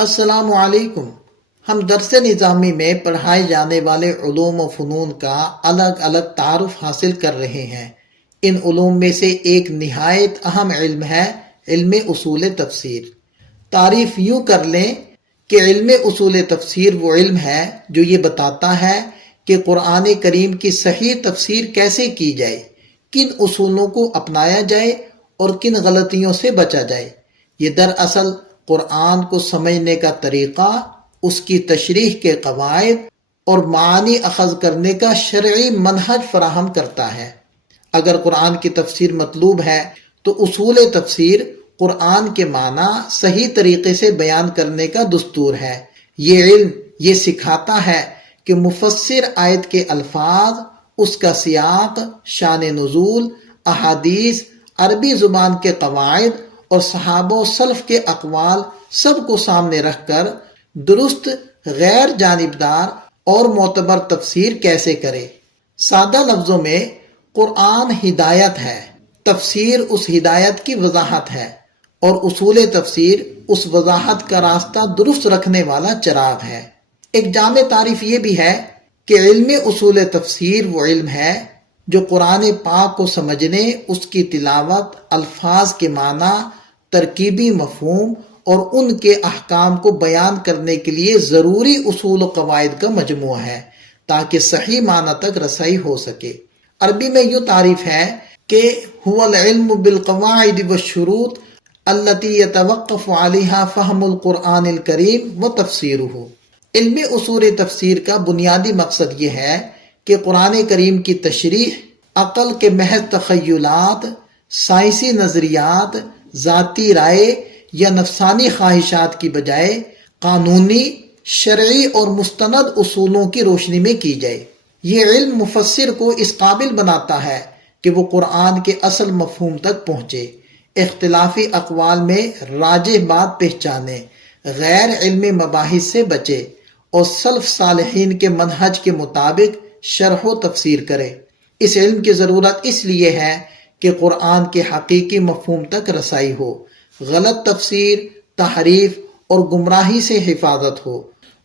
السلام علیکم۔ ہم درس نظامی میں پڑھائے جانے والے علوم و فنون کا الگ الگ تعارف حاصل کر رہے ہیں۔ ان علوم میں سے ایک نہایت اہم علم ہے علم اصول تفسیر۔ تعریف یوں کر لیں کہ علم اصول تفسیر وہ علم ہے جو یہ بتاتا ہے کہ قرآن کریم کی صحیح تفسیر کیسے کی جائے، کن اصولوں کو اپنایا جائے اور کن غلطیوں سے بچا جائے۔ یہ دراصل قرآن کو سمجھنے کا طریقہ، اس کی تشریح کے قواعد اور معانی اخذ کرنے کا شرعی منہج فراہم کرتا ہے۔ اگر قرآن کی تفسیر مطلوب ہے تو اصول تفسیر قرآن کے معنی صحیح طریقے سے بیان کرنے کا دستور ہے۔ یہ علم یہ سکھاتا ہے کہ مفسر آیت کے الفاظ، اس کا سیاق، شان نزول، احادیث، عربی زبان کے قواعد اور صحابہ و سلف کے اقوال سب کو سامنے رکھ کر درست، غیر جانبدار اور معتبر تفسیر کیسے کرے۔ سادہ لفظوں میں قرآن ہدایت ہے، تفسیر اس ہدایت کی وضاحت ہے، اور اصول تفسیر اس وضاحت کا راستہ درست رکھنے والا چراغ ہے۔ ایک جامع تعریف یہ بھی ہے کہ علم اصول تفسیر وہ علم ہے جو قرآن پاک کو سمجھنے، اس کی تلاوت، الفاظ کے معنی، ترکیبی مفہوم اور ان کے احکام کو بیان کرنے کے لیے ضروری اصول و قواعد کا مجموعہ ہے تاکہ صحیح معنی تک رسائی ہو سکے۔ عربی میں یوں تعریف ہے کہ هو العلم بالقواعد والشروط التي يتوقف عليها فهم القرآن الكريم وتفسيره۔ علم اصول تفسیر کا بنیادی مقصد یہ ہے کہ قرآن کریم کی تشریح عقل کے محض تخیلات، سائنسی نظریات، ذاتی رائے یا نفسانی خواہشات کی بجائے قانونی، شرعی اور مستند اصولوں کی روشنی میں کی جائے۔ یہ علم مفسر کو اس قابل بناتا ہے کہ وہ قرآن کے اصل مفہوم تک پہنچے، اختلافی اقوال میں راجح بات پہچانے، غیر علمی مباحث سے بچے اور سلف صالحین کے منہج کے مطابق شرح و تفسیر کرے۔ اس علم کی ضرورت اس لیے ہے کہ قرآن کے حقیقی مفہوم تک رسائی ہو، غلط تفسیر، تحریف اور گمراہی سے حفاظت ہو،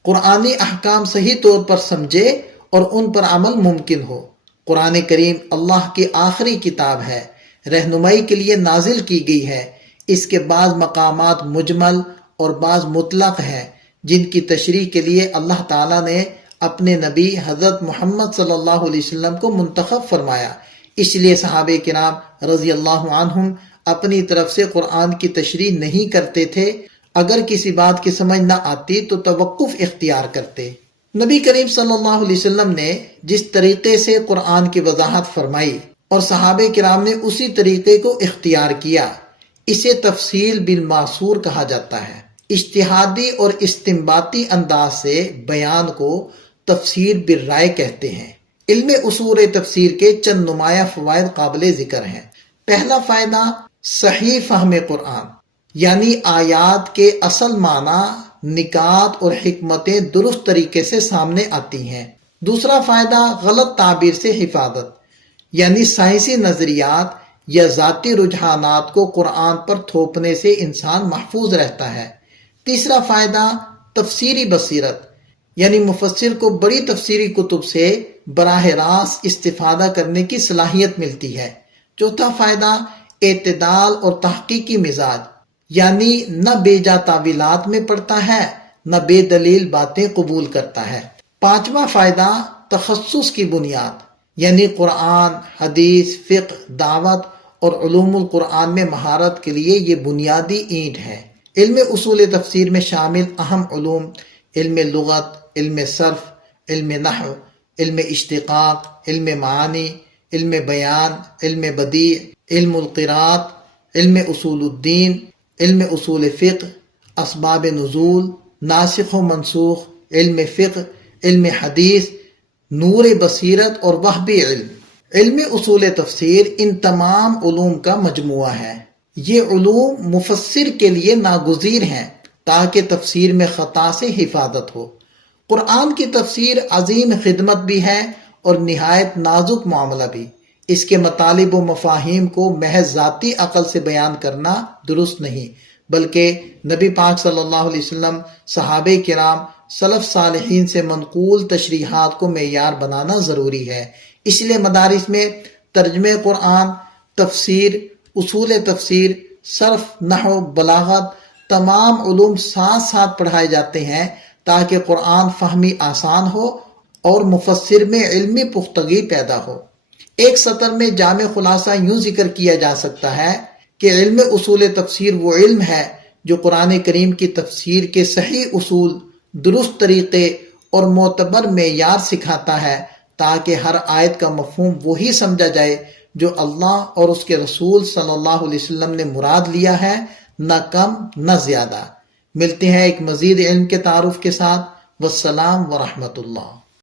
قرآنی احکام صحیح طور پر سمجھے اور ان پر عمل ممکن ہو۔ قرآن کریم اللہ کی آخری کتاب ہے، رہنمائی کے لیے نازل کی گئی ہے۔ اس کے بعض مقامات مجمل اور بعض مطلق ہیں جن کی تشریح کے لیے اللہ تعالیٰ نے اپنے نبی حضرت محمد صلی اللہ علیہ وسلم کو منتخب فرمایا۔ اس لیے صحابہ کرام رضی اللہ عنہم اپنی طرف سے قرآن کی تشریح نہیں کرتے تھے۔ اگر کسی بات کی سمجھ نہ آتی تو توقف اختیار کرتے۔ نبی کریم صلی اللہ علیہ وسلم نے جس طریقے سے قرآن کی وضاحت فرمائی اور صحابہ کرام نے اسی طریقے کو اختیار کیا، اسے تفصیل بالمعصور کہا جاتا ہے۔ اجتہادی اور استنباطی انداز سے بیان کو تفسیر بالرائے کہتے ہیں۔ علم اصول تفسیر کے چند نمایاں فوائد قابل ذکر ہیں۔ پہلا فائدہ صحیح فہم قرآن، یعنی آیات کے اصل معنی، نکات اور حکمتیں درست طریقے سے سامنے آتی ہیں۔ دوسرا فائدہ غلط تعبیر سے حفاظت، یعنی سائنسی نظریات یا ذاتی رجحانات کو قرآن پر تھوپنے سے انسان محفوظ رہتا ہے۔ تیسرا فائدہ تفسیری بصیرت، یعنی مفسر کو بڑی تفسیری کتب سے براہ راست استفادہ کرنے کی صلاحیت ملتی ہے۔ چوتھا فائدہ اعتدال اور تحقیقی مزاج، یعنی نہ بے جا تعویلات میں پڑتا ہے نہ بے دلیل باتیں قبول کرتا ہے۔ پانچواں فائدہ تخصص کی بنیاد، یعنی قرآن، حدیث، فقہ، دعوت اور علوم القرآن میں مہارت کے لیے یہ بنیادی اینٹ ہے۔ علم اصول تفسیر میں شامل اہم علوم علم لغت، علم صرف، علم نحو، علم اشتقاق، علم معانی، علم بیان، علم بدیع، علم القراءات، علم اصول الدین، علم اصول فقہ، اسباب نزول، ناسخ و منسوخ، علم فقہ، علم حدیث، نور بصیرت اور وہبی علم۔ علم اصول تفسیر ان تمام علوم کا مجموعہ ہے۔ یہ علوم مفسر کے لیے ناگزیر ہیں تاکہ تفسیر میں خطا سے حفاظت ہو۔ قرآن کی تفسیر عظیم خدمت بھی ہے اور نہایت نازک معاملہ بھی۔ اس کے مطالب و مفاہیم کو محض ذاتی عقل سے بیان کرنا درست نہیں بلکہ نبی پاک صلی اللہ علیہ وسلم، صحابہ کرام، سلف صالحین سے منقول تشریحات کو معیار بنانا ضروری ہے۔ اس لیے مدارس میں ترجمہ قرآن، تفسیر، اصول تفسیر، صرف، نحو، بلاغت، تمام علوم ساتھ ساتھ پڑھائے جاتے ہیں تاکہ قرآن فہمی آسان ہو اور مفسر میں علمی پختگی پیدا ہو۔ ایک سطر میں جامع خلاصہ یوں ذکر کیا جا سکتا ہے کہ علم اصول تفسیر وہ علم ہے جو قرآن کریم کی تفسیر کے صحیح اصول، درست طریقے اور معتبر معیار سکھاتا ہے تاکہ ہر آیت کا مفہوم وہی سمجھا جائے جو اللہ اور اس کے رسول صلی اللہ علیہ وسلم نے مراد لیا ہے، نہ کم نہ زیادہ۔ ملتے ہیں ایک مزید علم کے تعارف کے ساتھ۔ والسلام ورحمۃ اللہ۔